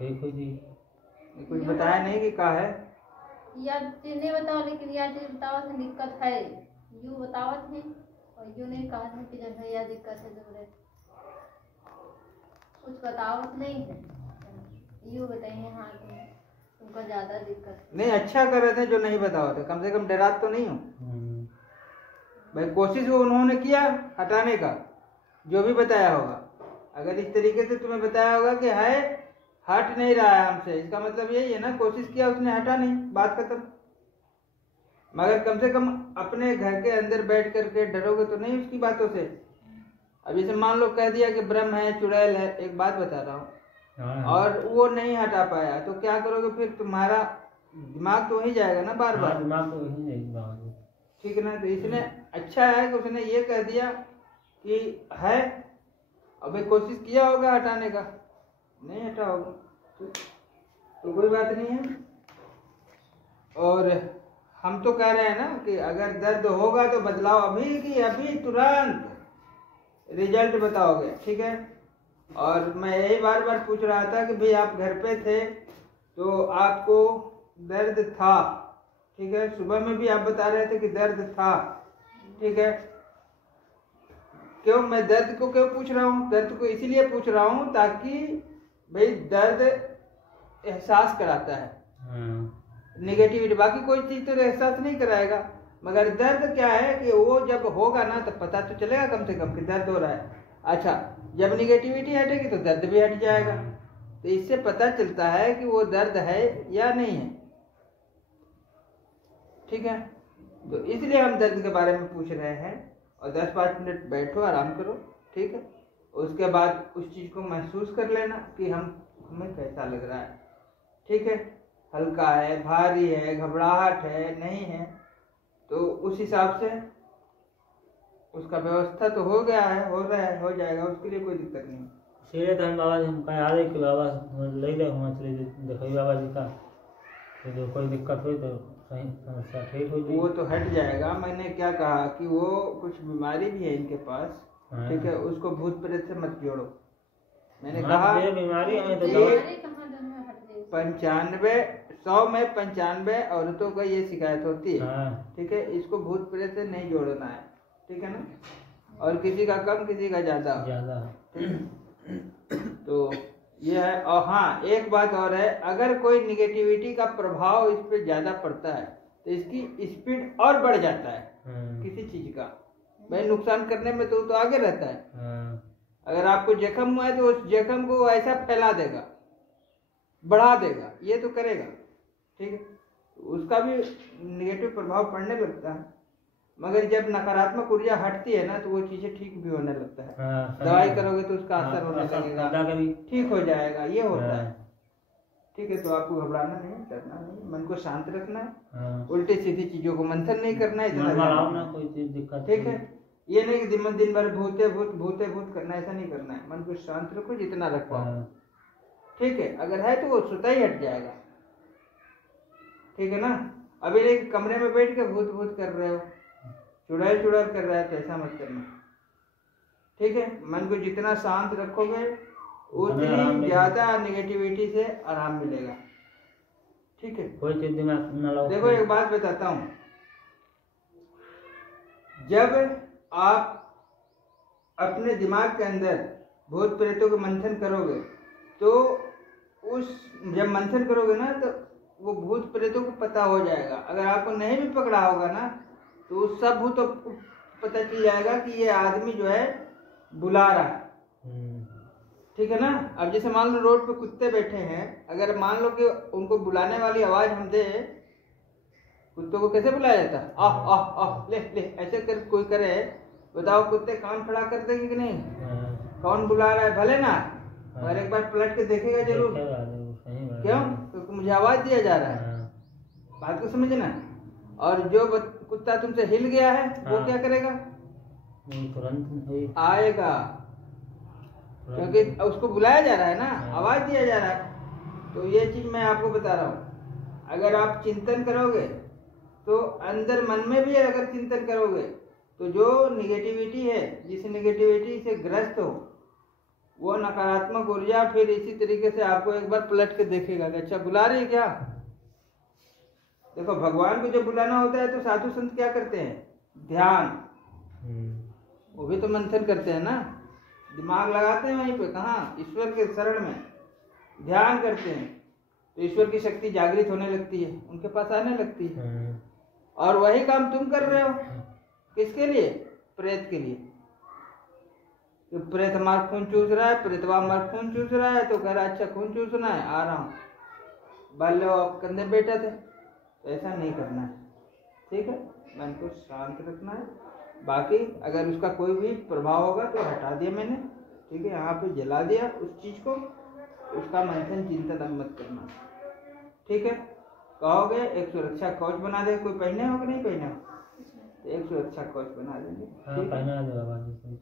ठीक हो जी। कुछ बताया नहीं कि का है या चीज नहीं बताओ, लेकिन या चीज बताओ तो दिक्कत है यू बतावत है, और यू नहीं कहा था कि जब है या दिक्कत है जब कुछ बतावत नहीं है, यू बताइए हाँ तुमको ज्यादा दिक्कत नहीं। अच्छा कर रहे थे जो नहीं बताओ थे, कम से कम डरात तो नहीं हो भाई। कोशिश वो उन्होंने किया हटाने का, जो भी बताया होगा। अगर इस तरीके से तुम्हें बताया होगा कि है हट नहीं रहा है हमसे, इसका मतलब यही है ना, कोशिश किया उसने हटा नहीं, बात खत्म। मगर कम से कम अपने घर के अंदर बैठ करके डरोगे तो नहीं उसकी बातों से। अब जैसे मान लो कह दिया कि ब्रह्म है, चुड़ैल है, एक बात बता रहा हूँ, और वो नहीं हटा पाया तो क्या करोगे फिर? तुम्हारा दिमाग तो वही जाएगा ना बार बार, दिमाग तो वही जाएगा। ठीक है ना। तो इसने अच्छा है कि उसने ये कह दिया कि है, अबे कोशिश किया होगा हटाने का, नहीं हटा होगा तो कोई बात नहीं है। और हम तो कह रहे हैं ना कि अगर दर्द होगा तो बदलाव अभी की अभी तुरंत रिजल्ट बताओगे, ठीक है। और मैं यही बार बार पूछ रहा था कि भाई आप घर पे थे तो आपको दर्द था, ठीक है। सुबह में भी आप बता रहे थे कि दर्द था, ठीक है। क्यों मैं दर्द को क्यों पूछ रहा हूँ? दर्द को इसीलिए पूछ रहा हूँ ताकि भाई दर्द एहसास कराता है, निगेटिविटी। बाकी कोई चीज तो एहसास नहीं कराएगा, मगर दर्द क्या है कि वो जब होगा ना तो पता तो चलेगा कम से कम कि दर्द हो रहा है। अच्छा, जब निगेटिविटी हटेगी तो दर्द भी हट जाएगा, तो इससे पता चलता है कि वो दर्द है या नहीं है, ठीक है। तो इसलिए हम दर्द के बारे में पूछ रहे हैं। और 10-5 मिनट बैठो, आराम करो, ठीक है। उसके बाद उस चीज को महसूस कर लेना कि हमें कैसा लग रहा है, ठीक है। हल्का है, भारी है, घबराहट है, नहीं है, तो उस हिसाब से उसका व्यवस्था तो हो गया है, हो रहा है, हो जाएगा, उसके लिए कोई दिक्कत नहीं। सीधे तो हम बाबा जी हम कहीं आ रहे कि बाबा ले रहे वहाँ चले देखो बाबा जी का, तो जो कोई दिक्कत हुई तो सही समस्या ठीक हो जाएगी। वो तो हट जाएगा। मैंने क्या कहा कि वो कुछ बीमारी भी है इनके पास, ठीक है, उसको भूत प्रेत से मत जोड़ो। मैंने कहा बीमारी हमें तो 100 में 95 औरतों को ये शिकायत होती है, ठीक है। इसको भूत प्रेत से नहीं जोड़ना है, ठीक है ना। और किसी का कम किसी का ज्यादा, तो ये है। और हाँ, एक बात और है, अगर कोई निगेटिविटी का प्रभाव इस पे ज्यादा पड़ता है तो इसकी स्पीड और बढ़ जाता है किसी चीज का। भाई नुकसान करने में तो आगे रहता है। अगर आपको जख्म हुआ है तो उस जख्म को ऐसा फैला देगा, बढ़ा देगा, ये तो करेगा, ठीक है। उसका भी निगेटिव प्रभाव पड़ने लगता है। मगर जब नकारात्मक ऊर्जा हटती है ना तो वो चीजें ठीक भी होने लगता है। दवाई करोगे तो उसका असर होने लगेगा, ठीक हो जाएगा, ये होता है, ठीक है। तो आपको घबराना नहीं, डरना नहीं, मन को शांत रखना है, उल्टी सीधी चीजों को मंथन नहीं करना है, इतना कोई चीज दिक्कत, ठीक है। ये नहीं कि दिन भर भूते भूत करना, ऐसा नहीं करना है। मन को शांत रखो जितना रख पाओ, ठीक है। अगर है तो वो स्वतः ही हट जाएगा, ठीक है ना। अभी एक कमरे में बैठ के भूत कर रहे हो, चुड़ैल कर रहा है, तो ऐसा मत करना, ठीक है। मन को जितना शांत रखोगे उतनी ज्यादा निगेटिविटी से आराम मिलेगा, ठीक है। कोई चीज दिमाग न लगाओ। देखो एक बात बताता हूँ, जब आप अपने दिमाग के अंदर भूत प्रेतों को मंथन करोगे तो जब मंथन करोगे ना तो वो भूत प्रेतों को पता हो जाएगा। अगर आपको नहीं भी पकड़ा होगा ना तो सब भूतों को पता चल जाएगा कि ये आदमी जो है बुला रहा है, ठीक है ना। अब जैसे मान लो रोड पे कुत्ते बैठे हैं, अगर मान लो कि उनको बुलाने वाली आवाज हम दे, कुत्तों को कैसे बुलाया जाता है? आह आह आह, ले ले, ऐसे कर कोई करे, बताओ कुत्ते कान खड़ा कर देंगे कि नहीं? कौन बुला रहा है भले ना, और एक बार पलट के देखेगा जरूर, क्यों? क्योंकि मुझे आवाज दिया जा रहा है, बात को समझना। और जो कुत्ता तुमसे हिल गया है वो क्या करेगा? तुरंत आएगा, क्योंकि उसको बुलाया जा रहा है ना, आवाज दिया जा रहा है। तो ये चीज मैं आपको बता रहा हूँ, अगर आप चिंतन करोगे तो अंदर मन में भी अगर चिंतन करोगे तो जो निगेटिविटी है, जिस निगेटिविटी से ग्रस्त हो वो नकारात्मक ऊर्जा फिर इसी तरीके से आपको एक बार पलट के देखेगा कि अच्छा बुला रही है क्या। देखो भगवान को जब बुलाना होता है तो साधु संत क्या करते हैं, ध्यान, वो भी तो मंथन करते हैं ना, दिमाग लगाते हैं वहीं पे, कहाँ, ईश्वर के शरण में ध्यान करते हैं तो ईश्वर की शक्ति जागृत होने लगती है, उनके पास आने लगती है। और वही काम तुम कर रहे हो, किसके लिए, प्रेत के लिए। कि प्रेत हमारा खून चूस रहा है, प्रेतवा हमारा खून चूस रहा है, तो कह रहा अच्छा खून चूसना है, आ रहा हूँ, बाल्य आप कंधे बैठे थे, तो ऐसा नहीं करना है, ठीक है, मन को शांत रखना है। बाकी अगर उसका कोई भी प्रभाव होगा तो हटा दिया मैंने, ठीक है, यहाँ पे जला दिया उस चीज को, उसका मंथन चिंतन मत करना, ठीक है। कहोगे एक सुरक्षा कवच बना दे, कोई पहने हो कि नहीं पहने हो, तो एक सुरक्षा कवच बना देंगे,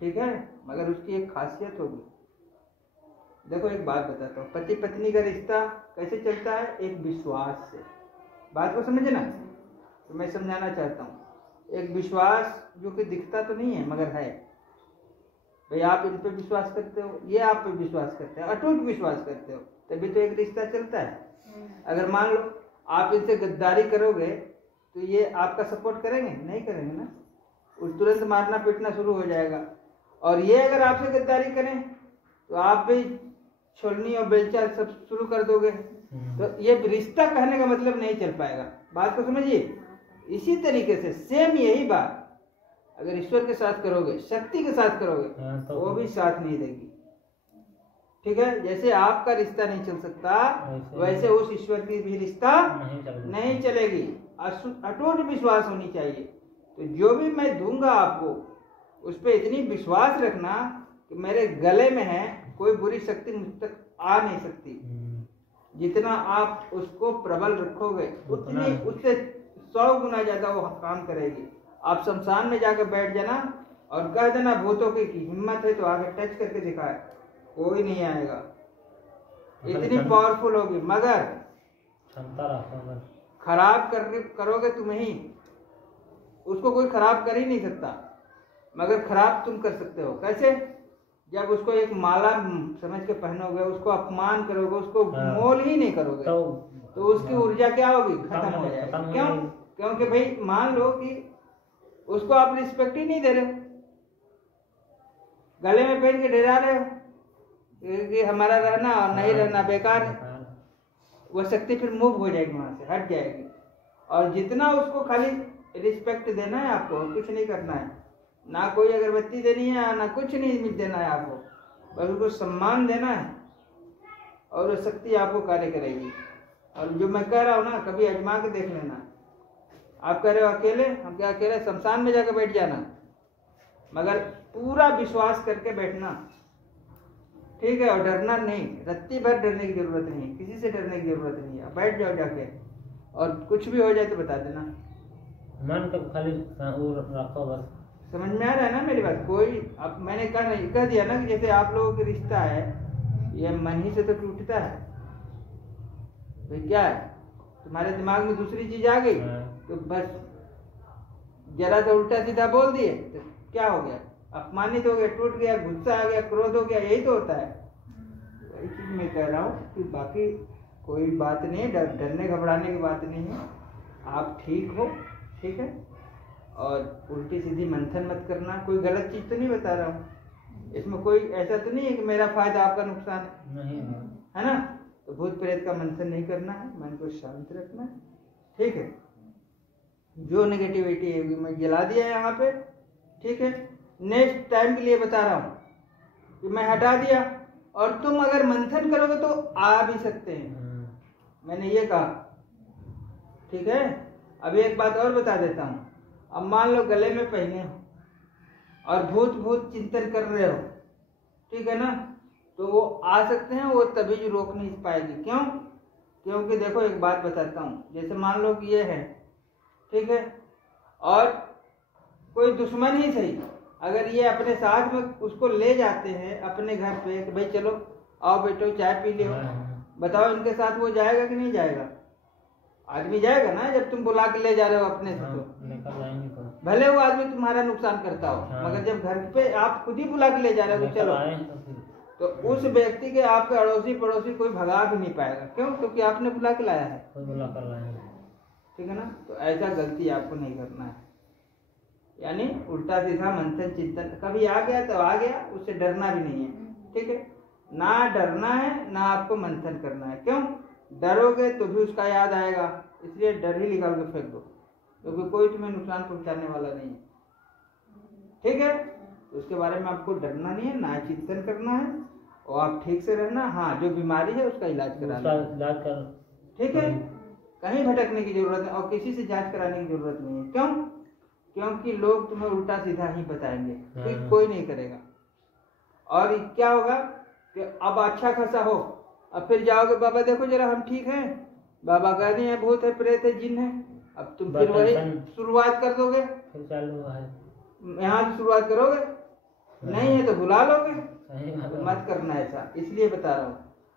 ठीक है। मगर उसकी एक खासियत होगी, देखो एक बात बताता हूँ, पति पत्नी का रिश्ता कैसे चलता है, एक विश्वास से, बात को समझना, तो मैं समझाना चाहता हूँ। एक विश्वास जो कि दिखता तो नहीं है मगर है, भाई आप इन पे विश्वास करते हो, ये आप पे विश्वास करते हैं, अटूट विश्वास करते हो, तभी तो एक रिश्ता चलता है। अगर मान लो आप इनसे गद्दारी करोगे तो ये आपका सपोर्ट करेंगे, नहीं करेंगे ना, उस तुरंत मारना पीटना शुरू हो जाएगा। और ये अगर आपसे गद्दारी करें तो आप भी छोलनी और बेलचा सब शुरू कर दोगे, तो ये रिश्ता कहने का मतलब नहीं चल पाएगा, बात को समझिए। इसी तरीके से सेम यही बात अगर ईश्वर के साथ करोगे, शक्ति के साथ करोगे, तो वो भी साथ नहीं देगी, ठीक है। जैसे आपका रिश्ता नहीं चल सकता वैसे उस ईश्वर की भी रिश्ता नहीं चलेगी, अटूट विश्वास होनी चाहिए। तो जो भी मैं दूंगा आपको उस पर इतनी विश्वास रखना कि मेरे गले में है, कोई बुरी शक्ति मुझ तक आ नहीं सकती। जितना आप उसको प्रबल रखोगे उतनी उससे 100 गुना ज्यादा वो काम करेगी। आप शमशान में जाकर बैठ जाना और कह देना भूतों की हिम्मत है तो आगे टच करके दिखाए, कोई नहीं आएगा, इतनी पावरफुल होगी। मगर खराब करोगे तुम ही, उसको कोई खराब कर ही नहीं सकता, मगर खराब तुम कर सकते हो। कैसे, जब उसको एक माला समझ के पहनोगे, उसको अपमान करोगे, उसको मोल ही नहीं करोगे तो उसकी ऊर्जा क्या होगी, खत्म हो जाएगी। क्यों, क्योंकि भाई मान लो कि उसको आप रिस्पेक्ट ही नहीं दे रहे, गले में पहन के डरा रहे हो कि हमारा रहना और नहीं रहना बेकार है, वो शक्ति फिर मूव हो जाएगी, वहां से हट जाएगी। और जितना उसको खाली रिस्पेक्ट देना है आपको, कुछ नहीं करना है, ना कोई अगरबत्ती देनी है, ना कुछ नहीं देना है आपको, बस उसको सम्मान देना है और वो शक्ति आपको कार्य करेगी। और जो मैं कह रहा हूँ ना, कभी आजमा के देख लेना। आप कह रहे हो अकेले, हम क्या कह रहे हैं, शमशान में जाकर बैठ जाना, मगर पूरा विश्वास करके बैठना, ठीक है, और डरना नहीं, रत्ती भर डरने की जरूरत नहीं, किसी से डरने की जरूरत नहीं है। बैठ जाओ जाके, और कुछ भी हो जाए तो बता देना, मन को खाली रखो बस। समझ में आ रहा है ना मेरी बात। कोई अब मैंने कह दिया ना कि जैसे आप लोगों का रिश्ता है, ये मन ही से तो टूटता है, तो क्या है, तुम्हारे दिमाग में दूसरी चीज आ गई तो बस जरा सा उल्टा सीधा बोल दिए तो क्या हो गया, अपमानित हो गया, टूट गया, गुस्सा आ गया, क्रोध हो गया, यही तो होता है। वही चीज मैं कह रहा हूँ कि बाकी कोई बात नहीं, डरने घबराने की बात नहीं है, आप ठीक हो, ठीक है। और उल्टी सीधी मंथन मत करना, कोई गलत चीज तो नहीं बता रहा हूँ, इसमें कोई ऐसा तो नहीं है कि मेरा फायदा आपका नुकसान नहीं है ना। तो भूत प्रेत का मंथन नहीं करना है, मन को शांत रखना है, ठीक है। जो नेगेटिविटी है मैं जला दिया यहाँ पे, ठीक है। नेक्स्ट टाइम के लिए बता रहा हूँ कि मैं हटा दिया, और तुम अगर मंथन करोगे तो आ भी सकते हैं, मैंने ये कहा, ठीक है। अभी एक बात और बता देता हूँ, अब मान लो गले में पहने हो और भूत चिंतन कर रहे हो, ठीक है ना, तो वो आ सकते हैं, वो तभी जो रोक नहीं पाएगी। क्यों, क्योंकि देखो एक बात बताता हूँ, जैसे मान लो कि ये है, ठीक है, और कोई दुश्मन ही सही, अगर ये अपने साथ में उसको ले जाते हैं अपने घर पे कि भाई चलो आओ बैठो चाय पी लो, बताओ इनके साथ वो जाएगा कि नहीं जाएगा? आदमी जाएगा ना, जब तुम बुला के ले जा रहे हो अपने से, तो भले वो आदमी तुम्हारा नुकसान करता हो, मगर जब घर पे आप खुद ही बुला के ले जा रहे हो, चलो तो उस व्यक्ति के आपके अड़ोसी पड़ोसी कोई भगा भी नहीं पाएगा। क्यों? क्योंकि आपने बुला के लाया है। कोई बुला कर लाया है। ठीक है ना? तो ऐसा गलती आपको नहीं करना है। यानी उल्टा सीधा मंथन चिंतन कभी आ गया तो आ गया, उससे डरना भी नहीं है। ठीक है? ना डरना है ना आपको मंथन करना है। क्यों? डरोगे तो भी उसका याद आएगा, इसलिए डर ही निकाल के फेंक दो, क्योंकि कोई तुम्हें नुकसान पहुंचाने वाला नहीं है। ठीक है? तो उसके बारे में आपको डरना नहीं है, ना चिंतन करना है, और आप ठीक से रहना। हाँ, जो बीमारी है उसका इलाज कराना। ठीक है? कहीं भटकने की जरूरत है और किसी से जांच कराने की जरूरत नहीं है। क्यों? क्योंकि लोग तुम्हें उल्टा सीधा ही बताएंगे, ठीक? कोई नहीं करेगा। और क्या होगा कि अब अच्छा खासा हो, अब फिर जाओगे, बाबा देखो जरा हम ठीक हैं, बाबा कह दिए हैं भूत है, प्रेत है, जिन है। अब तुम फिर वही शुरुआत कर दोगे, फिर चालू है, यहाँ से शुरुआत करोगे, नहीं है तो बुला लोगे। मत करना ऐसा, इसलिए बता रहा हूँ।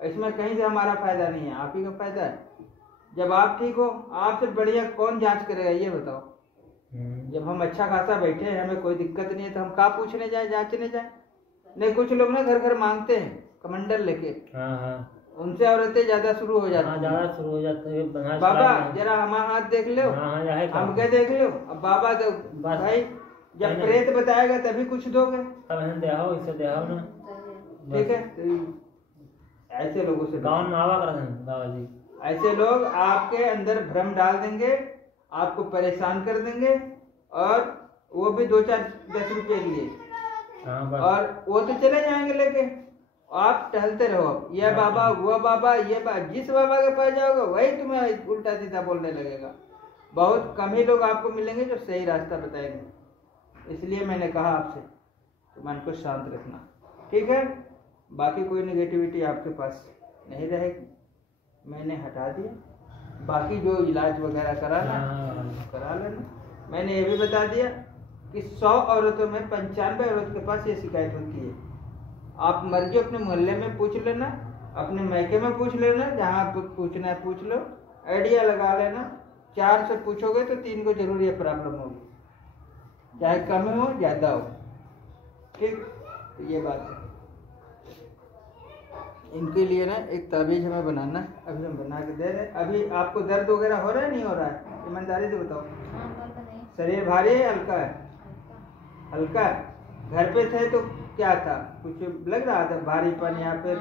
इसमें कहीं से हमारा फायदा नहीं है, आप ही का फायदा है। जब आप ठीक हो, आपसे बढ़िया कौन जांच करेगा ये बताओ? जब हम अच्छा खासा बैठे हैं, हमें कोई दिक्कत नहीं है, तो हम कहाँ पूछने जाए, जांचने जाए? नहीं, कुछ लोग ना घर घर मांगते हैं कमंडल लेके। उनसे औरतें ज्यादा शुरू हो जाती हैं। बाबा जरा हमारा हाथ देख लो, हम क्या देख लो। अब बाबा तो भाई जब प्रेत बताएगा तभी कुछ दोगे। ठीक है? ऐसे लोगों से गाँव में आवा कर बाबा जी, ऐसे लोग आपके अंदर भ्रम डाल देंगे, आपको परेशान कर देंगे, और वो भी 2-4-10 रुपए के लिए, और वो तो चले जाएंगे लेके। आप टहलते रहो, ये बाबा वो बाबा ये जिस बाबा के पास जाओगे वही तुम्हें उल्टा सीधा बोलने लगेगा। बहुत कम ही लोग आपको मिलेंगे जो सही रास्ता बताएंगे। इसलिए मैंने कहा आपसे कि मन को शांत रखना। ठीक है? बाकी कोई नेगेटिविटी आपके पास नहीं रहेगी, मैंने हटा दिया। बाकी जो इलाज वगैरह कराना करा लेना। मैंने ये भी बता दिया कि 100 औरतों में 95 औरत के पास ये शिकायत होती है। आप मर्जी अपने मोहल्ले में पूछ लेना, अपने मैके में पूछ लेना, जहाँ पूछना है पूछ लो, आइडिया लगा लेना। 4 से पूछोगे तो 3 को जरूर ये प्रॉब्लम होगी, चाहे कम हो ज्यादा हो। ठीक? तो ये बात है। इनके लिए ना एक ताबीज हमें बनाना, अभी हम बना के दे रहे। अभी आपको दर्द वगैरह हो रहा है, नहीं हो रहा है? ईमानदारी से बताओ। शरीर भारी है, हल्का है? हल्का है। घर पे थे तो क्या था, कुछ लग रहा था भारीपन, या फिर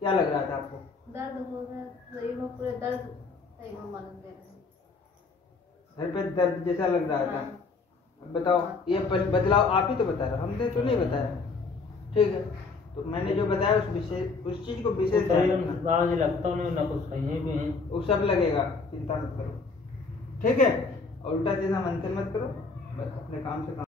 क्या लग रहा था आपको? दर्द हो रहा है, शरीर में पूरे दर्द सही में मालूम दे रहा है। घर पे दर्द जैसा लग रहा था। अब बताओ, ये बदलाव आप ही तो बता रहे हो, हमने तो नहीं बताया। ठीक है? तो मैंने जो बताया उस चीज को विशेष लगता नहीं ना, कुछ कहीं भी है, वो सब लगेगा, चिंता मत करो। ठीक है? और उल्टा सीधा मंथन मत करो, बस अपने काम से काम